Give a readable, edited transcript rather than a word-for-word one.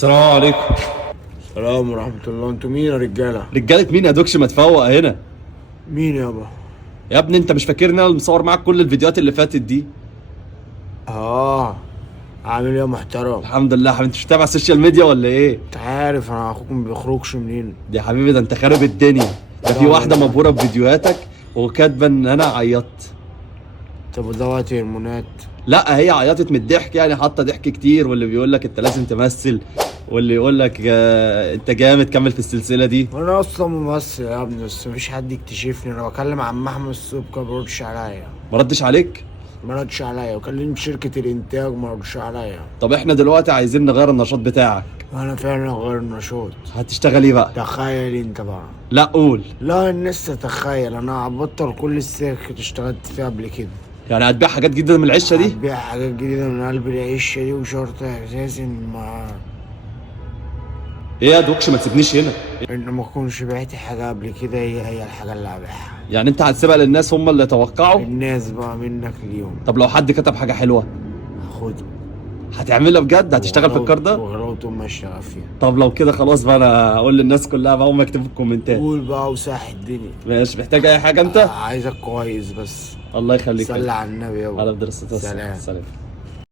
السلام عليكم. السلام ورحمة الله. انتوا مين يا رجالة؟ رجالة مين يا دوكش؟ ما تفوق هنا مين يابا؟ يا ابني. انت مش فاكرني انا اللي مصور معاك كل الفيديوهات اللي فاتت دي؟ عامل ايه يا محترم؟ الحمد لله. حبيبي انت مش متابع السوشيال ميديا ولا ايه؟ انت عارف انا اخوك ما بيخرجش منين. يا حبيبي ده انت خارب الدنيا. ده في واحدة مبهورة بفيديوهاتك وكاتبة ان انا عيطت. طب وده وقت هرمونات؟ لا هي عيطت من الضحك، يعني حاطة ضحك كتير، واللي بيقول لك انت لازم تمثل، واللي يقول لك انت جامد كمل في السلسلة دي. انا اصلا ممثل يا ابني، بس مفيش حد يكتشفني. انا بكلم عم احمد السبكة ما بيردش عليا. ما ردش عليك؟ ما ردش عليا، وكلمت شركة الانتاج ما ردش عليا. طب احنا دلوقتي عايزين نغير النشاط بتاعك. انا فعلا غير النشاط. هتشتغل ايه بقى؟ تخيل انت بقى. لا قول. لا الناس تتخيل، انا هبطل كل السكك اللي اشتغلت فيها قبل كده. يعني هتبيع حاجات جديدة من العشة دي؟ هتبيع حاجات جديدة من قلب العيشة دي، وشرط اساسي ايه يا دوكش ما تسيبنيش هنا. ان ما اكونش بعت حاجة قبل كده، هي الحاجة اللي هبيعها. يعني انت هتسيبها للناس هم اللي يتوقعوا؟ الناس بقى منك اليوم. طب لو حد كتب حاجة حلوة خده. هتعملها بجد؟ هتشتغل في الكار ده؟ وغلاوته ما اشتغل فيها. طب لو كده خلاص بقى، انا هقول للناس كلها بقى هم يكتبوا في الكومنتات. قول بقى وساح الدنيا. ماشي. محتاج اي حاجة انت؟ عايزك كويس بس. الله يخليك. صلي على النبي يابا. على الدراسة. سلام. سلام.